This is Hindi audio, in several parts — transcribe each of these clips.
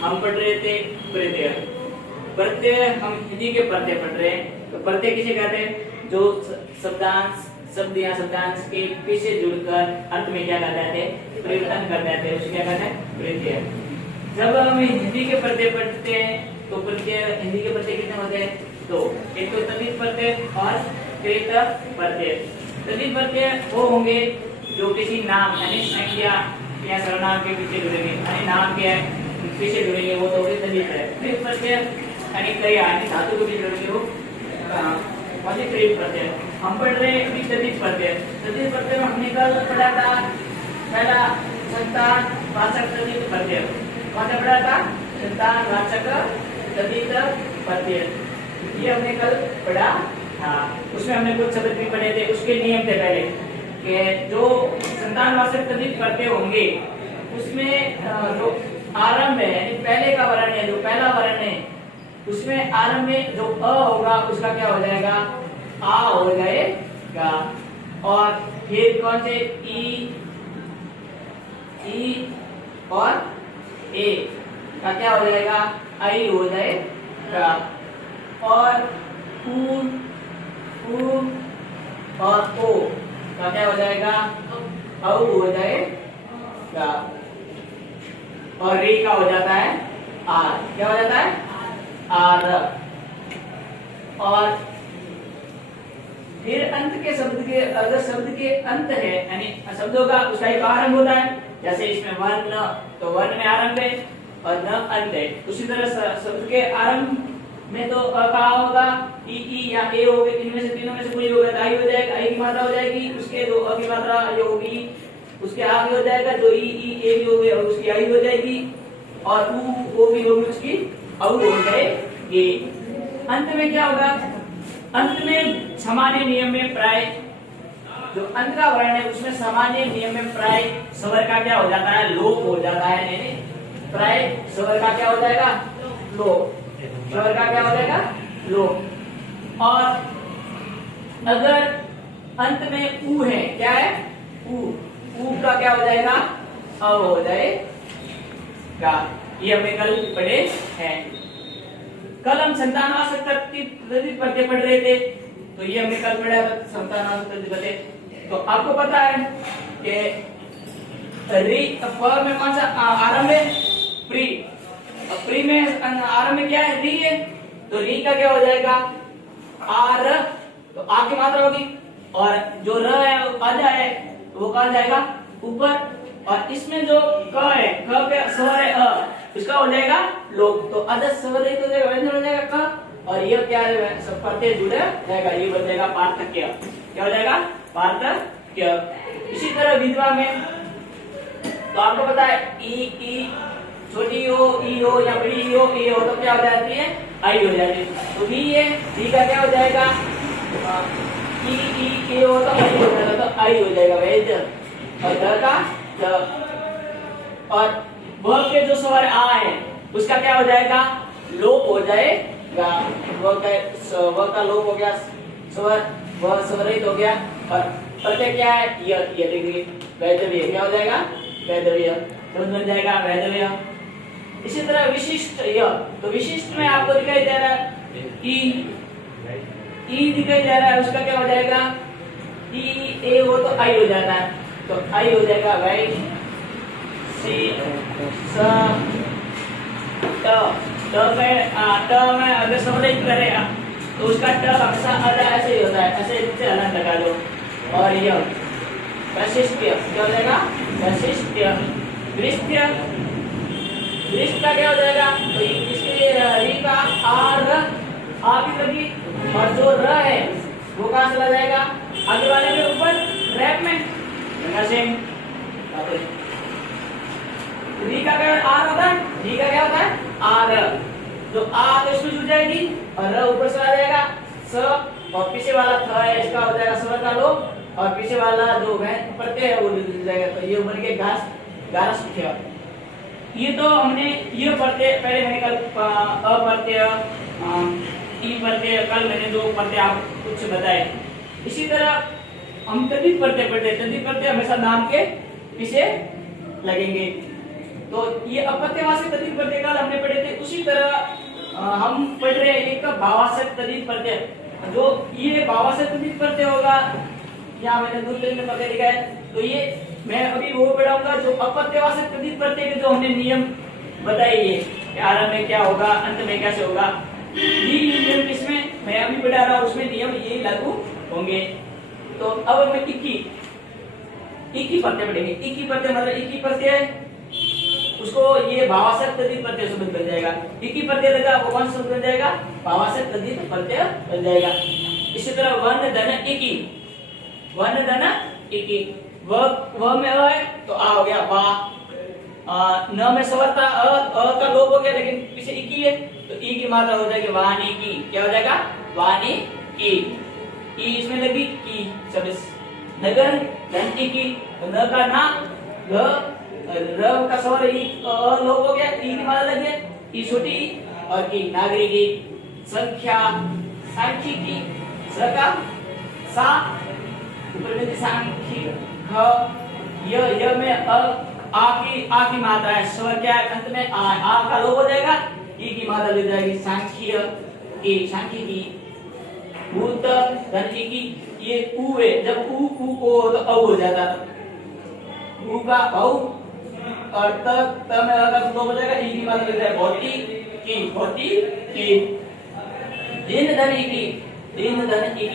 हम पढ़ रहे थे प्रत्यय। प्रत्यय हम हिंदी के प्रत्यय पढ़ रहे हैं। तो प्रत्यय किसे कहते हैं? जो शब्दांश शब्द या शब्दांश के पीछे जुड़कर अर्थ में क्या कर जाते हैं? परिवर्तन कर जाते हैं, उसे क्या कहते हैं? प्रत्यय। जब हम हिंदी के प्रत्यय पढ़ते हैं तो प्रत्यय हिंदी के प्रत्यय कितने होते हैं? दो। एक तो तद्धित प्रत्यय और कृत प्रत्यय। तद्धित प्रत्यय वो होंगे जो किसी नाम यानी संज्ञा या सर्वनाम के पीछे जुड़ेंगे, यानी नाम के पीछे जुड़ेंगे, वो तो हो गए तद्धित है। कृत प्रत्यय यानी क्रिया यानी धातु के पीछे जुड़ेंगे, वो कृत प्रत्यय। हम पढ़ रहे हैं तद्धित प्रत्यय। तद्धित प्रत्यय में हमने कल पढ़ा था पहला संतानवाचक तद्धित प्रत्यय। कौन सा पढ़ा था? संतानवाचक तद्धित प्रत्यय, ये हमने कल पढ़ा था। उसमें हमने कुछ शब्द भी पढ़े थे, उसके नियम थे पहले कि जो संतानवाचक तद्धित प्रत्यय होंगे उसमें जो आरंभ है यानी पहले का वर्ण है, जो पहला वर्ण है उसमें आरंभ में जो अ होगा उसका क्या हो जाएगा? आ हो जाएगा। और फिर कौन से ई और ए का क्या हो जाएगा? आई हो जाएगा। और उ और ओ का क्या हो जाएगा? औ हो जाएगा। और रे का हो जाता है आर। क्या हो जाता है? आर। और फिर अंत के शब्द के, अगर शब्द के अंत है यानी शब्दों का उसका एक आरंभ होता है, जैसे इसमें वर्ण, तो वर्ण में आरंभ है और न अंत है। उसी तरह शब्द के आरंभ में तो अ का होगा, ई या ए होगा, इनमें से तीनों में से कोई होगा तो आई हो जाएगा, आई की मात्रा हो जाएगी, उसके दो अ की मात्रा ये होगी, उसके आगे हो जाएगा, जो ई ए भी होगी और उसकी आई हो जाएगी, और उ ओ भी होगी, उसकी औ हो जाएगी। अंत में क्या होगा? अंत में सामान्य नियम में प्राय जो अंत का वर्ण है उसमें सामान्य नियम में प्राय स्वर का क्या हो जाता है? लोप हो जाता है। यानी प्राय स्वर का क्या हो जाएगा? लोप। स्वर का क्या हो जाएगा? लोप। और अगर अंत में उ है, क्या है? उ का क्या हो जाएगा? अ हो जाएगा। ये हमने कल पढ़े हैं। कल हम संतानवाचक तद्धित प्रत्यय पढ़ रहे थे, तो ये हमने कल पढ़ा संतानवाचक तद्धित प्रत्यय। तो आपको पता है कि री प में कौन सा आरंभ है? प्री। प्री में आरंभ में क्या है? री है, तो री का क्या हो जाएगा? आर। तो आ की मात्रा होगी, और जो र है अध है वो कहा जाएगा ऊपर, और इसमें जो क है, क पे स्वर है अ, इसका हो जाएगा लोप। तो अध स्वर रहित हो जाएगा, व्यंजन हो जाएगा क, और ये क्या है? सब प्रत्यय जुड़े जाएगा, ये बन जाएगा पार्थक्य। क्या हो जाएगा? पार्थक्य। इसी तरह विधवा में तो आपको पता है ई छोटी हो, ई हो या बड़ी ई हो, ए हो तो क्या हो जाती है? आई हो जाती है। तो वी है, वी का क्या हो जाएगा? ई ए हो तो आई हो जाएगा, तो आई हो जाएगा वैध। और द का द। और व के जो स्वर आ है उसका क्या हो जाएगा? लोप हो जाएगा। व का लोप हो गया, स्वर व स्वरित हो गया, और प्रत्यय क्या है? ये देखिए वैधव्य। क्या हो जाएगा? वैधव्य। शब्द बन जाएगा वैधव्य। इसी तरह विशिष्ट य, तो विशिष्ट में आपको दिखाई दे रहा है ई दिखाई दे रहा है, उसका क्या हो जाएगा? ई ए हो तो आई हो जाता है, तो आई हो जाएगा वै सी स ट में अगर समझ करेगा तो उसका ट हमेशा अदा ऐसे ही होता है, ऐसे हलन लगा दो। और यह वैशिष्ट्य क्या हो जाएगा? वैशिष्ट्य। दृश्य, दृश्य का क्या हो जाएगा? तो इसके री का आर आ भी लगी, और जो र है वो कहां चला जाएगा? आगे वाले के ऊपर रैप में। री का क्या आर होता है? री का क्या होता है? आर। जो आ तो इसमें जुड़ जाएगी, और र ऊपर चला जाएगा स, और पीछे वाला थ है इसका हो जाएगा स्वर का लोप, और पीछे वाला जो है प्रत्यय है वो जुड़ जाएगा, तो ये बन के गारस मुख्य। ये तो हमने ये प्रत्यय पहले मैंने कल अप्रत्यय ई प्रत्यय, कल मैंने जो प्रत्यय आप कुछ बताए। इसी तरह हम तद्धित प्रत्यय पढ़ते हैं। तद्धित प्रत्यय हमेशा नाम के पीछे लगेंगे। तो ये अपत्यवाचक तद्धित प्रत्यय काल हमने पढ़े थे। उसी तरह हम पढ़ रहे हैं एक भावाचक तद्धित प्रत्यय। जो ये भावाचक तद्धित प्रत्यय होगा, यहाँ मैंने दूसरे में प्रत्यय लिखा है, तो ये मैं अभी वो पढ़ाऊंगा जो अपत्यवाचक तद्धित प्रत्यय के जो हमने नियम बताए कि आरंभ में क्या होगा, अंत में कैसे होगा। ये नियम इसमें मैं अभी पढ़ा रहा हूँ, उसमें नियम ये लागू होंगे। तो अब मैं इक्की प्रत्यय पढ़ेंगे। इक्की प्रत्यय मतलब इक्की प्रत्यय, उसको ये भावाचक तद्धित प्रत्यय शब्द बन जाएगा। इक्की प्रत्यय लगा वो कौन शब्द बन जाएगा? भावाचक तद्धित प्रत्यय बन जाएगा। इसी तरह वन धन इक्की, वन धन इक्की, व में अ है तो आ हो गया वा, न में सवर्ता अ का लोप हो गया, लेकिन पीछे इक्की है तो ई की मात्रा हो जाएगी वानी की। क्या हो जाएगा? वानी की। ई इसमें लगी की शब्द। नगर धन इक्की, तो न का ना, र का स्वर ई लोप हो गया, ई की मात्रा लग गई, ई छोटी और की नागरिक की। संख्या सांख्यिकी, स का सा ऊपर में सांख्यिक, य में आ की मात्रा है, स्वर क्या है? अंत में आ का लोप हो जाएगा, ई की मात्रा लग जाएगी सांख्य की, सांख्यिकी। भूत धन की, ये उ है, जब उ को तो औ हो जाता है। उ का औ और त में अगर लोप हो जाएगा, ई की मात्रा लग जाएगा भौति की। दिन धन की, दिन धन की,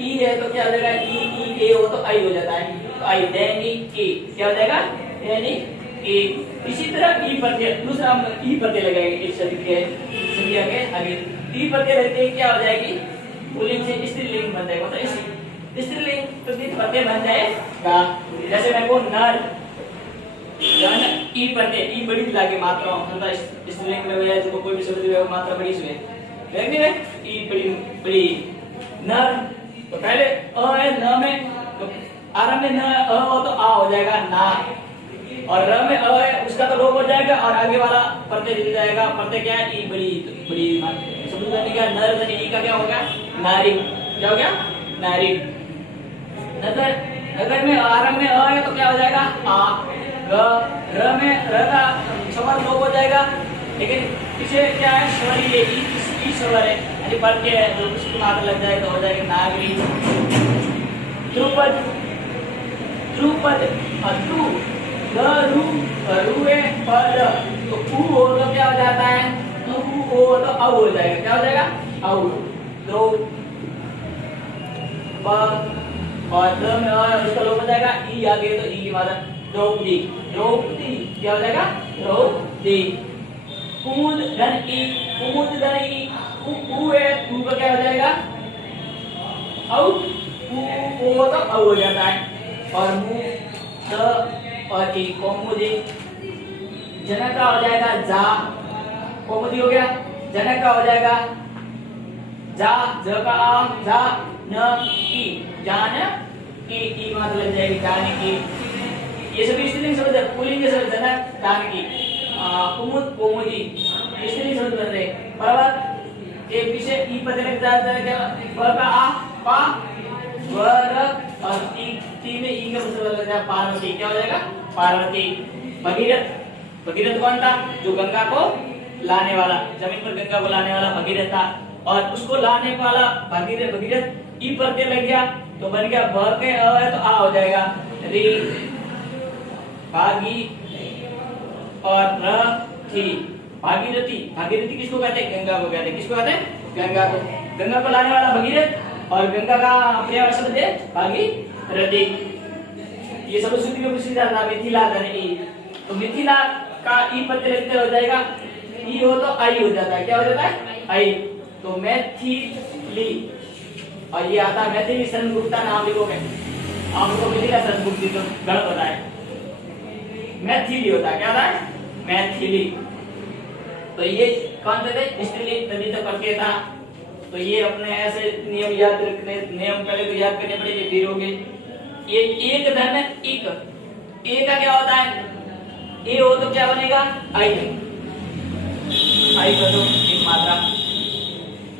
ई है तो क्या हो जाएगा? ई ए हो तो आई हो जाता है, तो आई दैनिक की। क्या हो जाएगा? दैनिक की। इसी तरह ई प्रत्यय, दूसरा हम ई प्रत्यय लगाएंगे इस शब्द के संज्ञा के आगे। ई प्रत्यय लगते ही क्या हो जाएगी? पुल्लिंग से स्त्रीलिंग बन जाएगा, मतलब स्त्रीलिंग तद्धित प्रत्यय बन जाएगा। जैसे मैं को नर धन ई प्रत्यय, ई बड़ी लागे मात्रा, मतलब स्त्रीलिंग में है जो कोई भी शब्द है मात्रा बड़ी से देखने में ई बड़ी नर, तो पहले अ है, न में तो आरंभ में न अ हो तो आ हो जाएगा ना, और र में अ है उसका तो लोप हो जाएगा और आगे वाला प्रत्यय जुड़ जाएगा। प्रत्यय क्या है? ई बड़ी शब्द का क्या? नर धन ई का क्या हो गया? नारी। क्या हो गया? नारी। नगर में आरंभ में अ है तो क्या हो जाएगा? आ। र में र का स्वर लोप हो जाएगा, लेकिन पीछे क्या है? स्वर ये ई स्वर है, यानी प्रत्यय है, जो उसकी मात्रा लग जाए तो हो जाएगा नागरिक। ध्रुपद अतु रू है पद, तो उ हो तो क्या हो जाता है? उ हो तो औ हो जाएगा। क्या हो जाएगा? औ। द्रौ और द में उसका लोप हो जाएगा, ई आगे तो ई की मात्रा द्रौपदी। क्या हो जाएगा? द्रौपदी। कुमुद धन ई, उ है, उ का क्या हो जाएगा? औ, उ हो तो औ हो जाता है। और मु और ई कौमुदी। जनक का हो जाएगा जा, कौमुदी हो गया। जनक का हो जाएगा जा, ज का आ, जा न की, जान की मात्रा लग जाएगी जाने की। ये सभी स्त्रीलिंग शब्द है। पुल्लिंग के शब्द जनक, जानकी, कुमुद, कौमुदी स्त्रीलिंग शब्द बन रहे। पर्वत के पीछे ई पद लग जाता है, क्या? व का आ, पा, वर और ती में ई का शब्द लग जाएगा पार्वती। क्या हो जाएगा? पार्वती। भगीरथ कौन था? जो गंगा को लाने वाला, जमीन पर गंगा को लाने वाला भगीरथ था, और उसको लाने वाला भगीरथ ई प्रत्यय लग गया तो बन गया भ के अ है तो आ हो जाएगा री, भागी और र थी। भागीरथी किसको कहते हैं? गंगा को कहते हैं। किसको कहते हैं? गंगा को लाने वाला भगीरथ, और गंगा का पर्याय शब्द है भागीरथी। ये सब शुद्धि में पूछ जाता है। मिथिला धन ई, तो मिथिला का ई प्रत्यय लगते हो जाएगा, ई हो तो आई हो जाता है। क्या हो जाता है? आई। तो मैथिली, और ये आता है मैथिली शरणगुप्ता नाम लिखोगे, आपको मिलेगा शरणगुप्ती तो गलत होता है, मैथिली होता है। क्या होता है? मैथिली। तो ये कौन सा थे? स्त्रीलिंग तद्धित प्रत्यय था। तो ये अपने ऐसे नियम याद रखने, नियम पहले तो याद करने पड़ेंगे, फिर होंगे। ये एक धन एक, ए का क्या होता है? ए हो तो क्या बनेगा? आई कर दो एक मात्रा,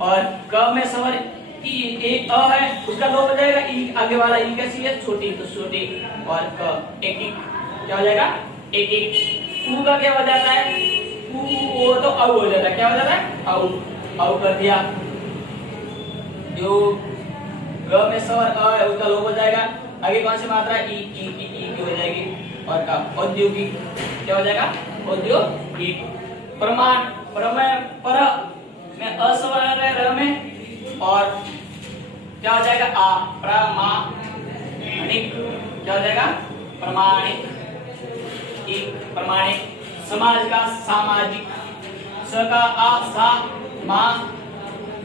और क में स्वर ई, एक अ है उसका लोप हो जाएगा, ई आगे वाला ई कैसी है? छोटी, तो छोटी, और क एक क्या हो जाएगा? एक ऊ का क्या हो जाता है, ऊ वो तो औ हो जाता है, क्या हो जाता है, औ, औ कर दिया। जो ग में स्वर अ है उसका लोप हो जाएगा, आगे कौन सी मात्रा ई ई ई ई की हो जाएगी, और का औद्योगिक क्या हो जाएगा, औद्योगिक। प्रमाण, प्रमेय पर में अस्वर है र में, और क्या हो जाएगा आ, प्रमाणिक क्या हो जाएगा, प्रमाणिक, एक प्रमाणिक। समाज का सामाजिक, स का आ सा मा,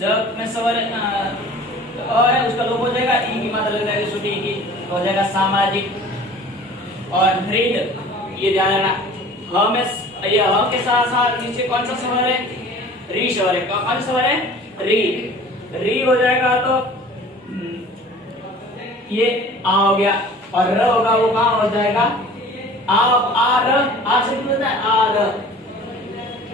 जब में स्वर है उसका लोप हो जाएगा, ई की मात्रा लग जाएगी छोटी की, तो हो जाएगा सामाजिक। और हृद, ये ध्यान रखना, ह में ये ह के साथ साथ नीचे कौन सा स्वर है, री स्वर है, कौन सा स्वर है, री, री हो जाएगा तो ये आ हो गया, और र होगा वो कहां हो जाएगा, आ, आर, आर से क्या होता है, आर,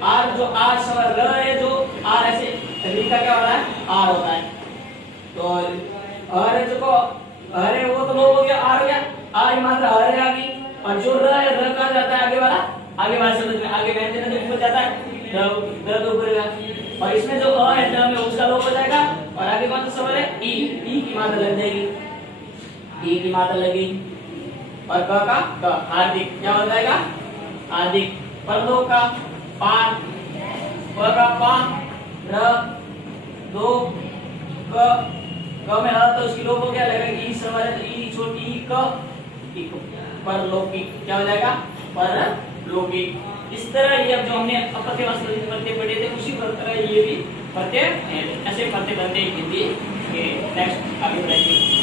आर जो आर स्वर र है, जो आर ऐसे री का क्या होता है, आर होता है। तो अरे देखो, अरे वो तो लोग हो गया, आ गया, आ की मात्रा अरे आ गई, और जो र है, र कहां जाता है, आगे वाला, आगे वाला शब्द में, आगे व्यंजन है तो ऊपर जाता है, द तो ऊपर जाएगा, और इसमें जो अ है द में उसका लोप हो जाएगा, और आगे कौन सा स्वर है, ई, ई की मात्रा लग जाएगी, ई की मात्रा लगी, और क का क, हार्दिक क्या हो जाएगा, हार्दिक। परदो का पान, प का पा, र, दो, क में ह तो उसकी लोप हो गया, लगेगा ई स्वर है तो ई छोटी ई क, परलौकिक क्या हो जाएगा, परलौकिक। इस तरह ये अब जो हमने अप्रत्ययवाची प्रत्यय पढ़े थे उसी तरह ये भी प्रत्यय हैं, ऐसे प्रत्यय बनते हैं हिंदी के। नेक्स्ट आगे बढ़ेंगे।